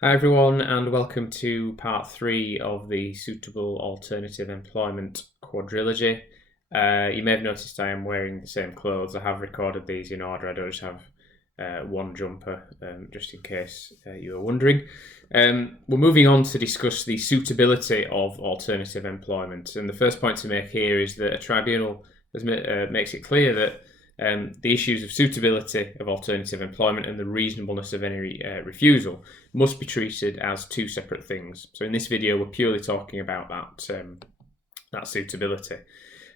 Hi everyone, and welcome to part 3 of the Suitable Alternative Employment quadrilogy. You may have noticed I am wearing the same clothes. I have recorded these in order. I don't just have one jumper, just in case you were wondering. We're moving on to discuss the suitability of alternative employment. And the first point to make here is that a tribunal makes it clear that the issues of suitability of alternative employment and the reasonableness of any refusal must be treated as two separate things. So in this video, we're purely talking about that suitability.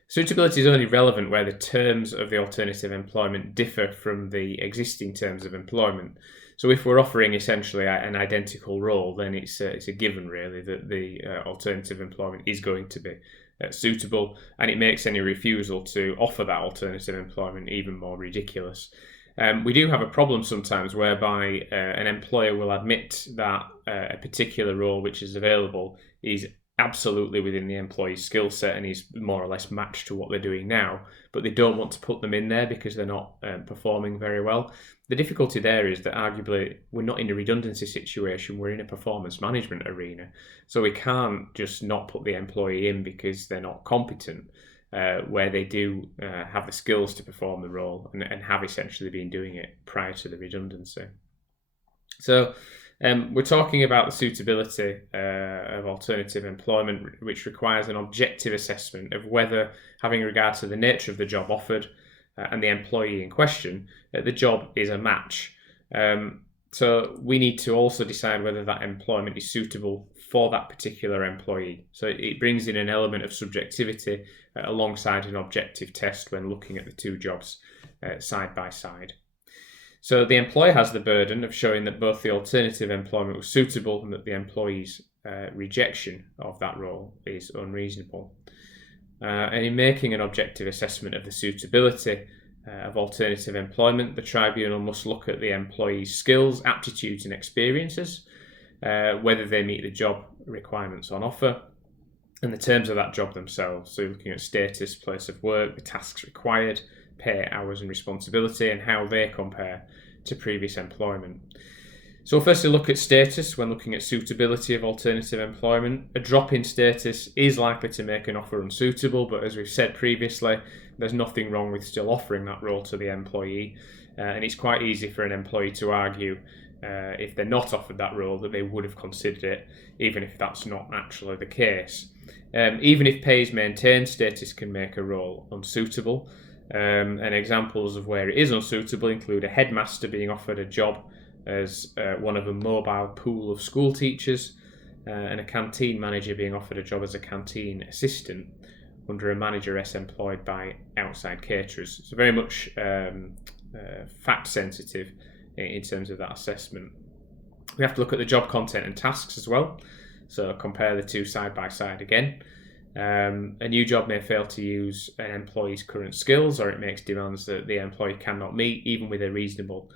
Suitability is only relevant where the terms of the alternative employment differ from the existing terms of employment. So if we're offering essentially an identical role, then it's a given really that the alternative employment is going to be suitable, and it makes any refusal to offer that alternative employment even more ridiculous. We do have a problem sometimes whereby an employer will admit that a particular role which is available is absolutely within the employee's skill set and is more or less matched to what they're doing now, but they don't want to put them in there because they're not performing very well. The difficulty there is that arguably we're not in a redundancy situation, we're in a performance management arena. So we can't just not put the employee in because they're not competent, where they do have the skills to perform the role and have essentially been doing it prior to the redundancy. So we're talking about the suitability of alternative employment, which requires an objective assessment of whether, having regard to the nature of the job offered and the employee in question, the job is a match. So we need to also decide whether that employment is suitable for that particular employee. So it brings in an element of subjectivity alongside an objective test when looking at the two jobs side by side. So the employer has the burden of showing that both the alternative employment was suitable and that the employee's rejection of that role is unreasonable. And in making an objective assessment of the suitability of alternative employment, the tribunal must look at the employee's skills, aptitudes and experiences, whether they meet the job requirements on offer, and the terms of that job themselves. So looking at status, place of work, the tasks required, pay, hours and responsibility, and how they compare to previous employment. So we'll firstly look at status when looking at suitability of alternative employment. A drop in status is likely to make an offer unsuitable, but as we've said previously, there's nothing wrong with still offering that role to the employee, and it's quite easy for an employee to argue if they're not offered that role that they would have considered it, even if that's not actually the case. Even if pay is maintained, status can make a role unsuitable. And examples of where it is unsuitable include a headmaster being offered a job as one of a mobile pool of school teachers, and a canteen manager being offered a job as a canteen assistant under a manager employed by outside caterers. So very much fact sensitive in terms of that assessment. We have to look at the job content and tasks as well. So compare the two side by side again. A new job may fail to use an employee's current skills, or it makes demands that the employee cannot meet, even with a reasonable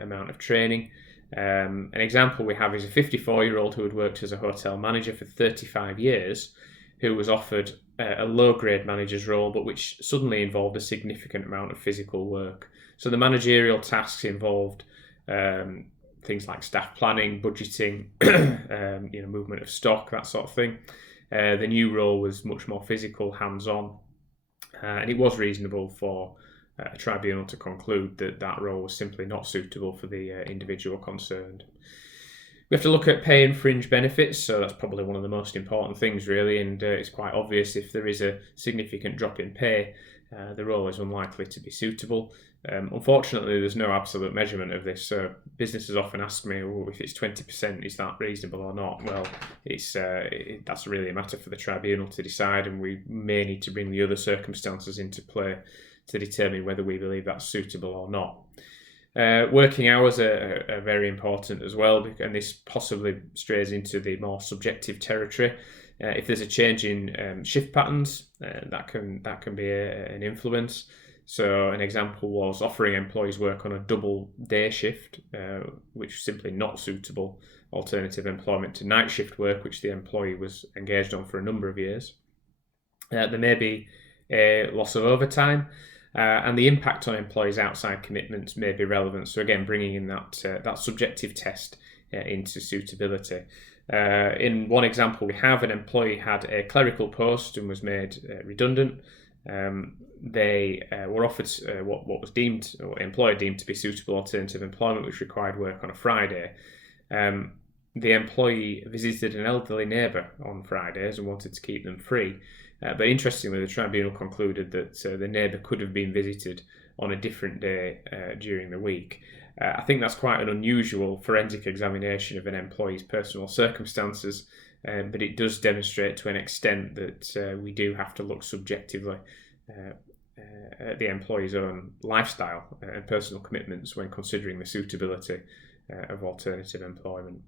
amount of training. An example we have is a 54-year-old who had worked as a hotel manager for 35 years, who was offered a low-grade manager's role, but which suddenly involved a significant amount of physical work. So the managerial tasks involved things like staff planning, budgeting, movement of stock, that sort of thing. The new role was much more physical, hands-on, and it was reasonable for a tribunal to conclude that that role was simply not suitable for the individual concerned. We have to look at pay and fringe benefits, so that's probably one of the most important things really, and it's quite obvious if there is a significant drop in pay, the role is unlikely to be suitable. Unfortunately, there's no absolute measurement of this, so businesses often ask me, if it's 20%, is that reasonable or not? Well, that's really a matter for the tribunal to decide, and we may need to bring the other circumstances into play to determine whether we believe that's suitable or not. Working hours are very important as well, and this possibly strays into the more subjective territory. If there's a change in shift patterns, that can be an influence. So an example was offering employees work on a double day shift, which is simply not suitable alternative employment to night shift work, which the employee was engaged on for a number of years. There may be a loss of overtime, and the impact on employees' outside commitments may be relevant. So again, bringing in that subjective test into suitability. In one example, we have an employee had a clerical post and was made redundant. They were offered what was deemed, or employer deemed, to be suitable alternative employment, which required work on a Friday. The employee visited an elderly neighbour on Fridays and wanted to keep them free. But interestingly, the tribunal concluded that the neighbour could have been visited on a different day during the week. I think that's quite an unusual forensic examination of an employee's personal circumstances, but it does demonstrate to an extent that we do have to look subjectively at the employee's own lifestyle and personal commitments when considering the suitability of alternative employment.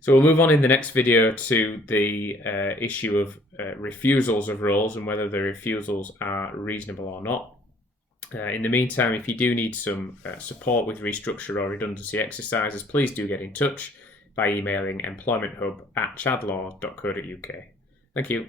So we'll move on in the next video to the issue of refusals of roles and whether the refusals are reasonable or not. In the meantime, if you do need some support with restructure or redundancy exercises, please do get in touch by emailing employmenthub@chadlaw.co.uk. Thank you.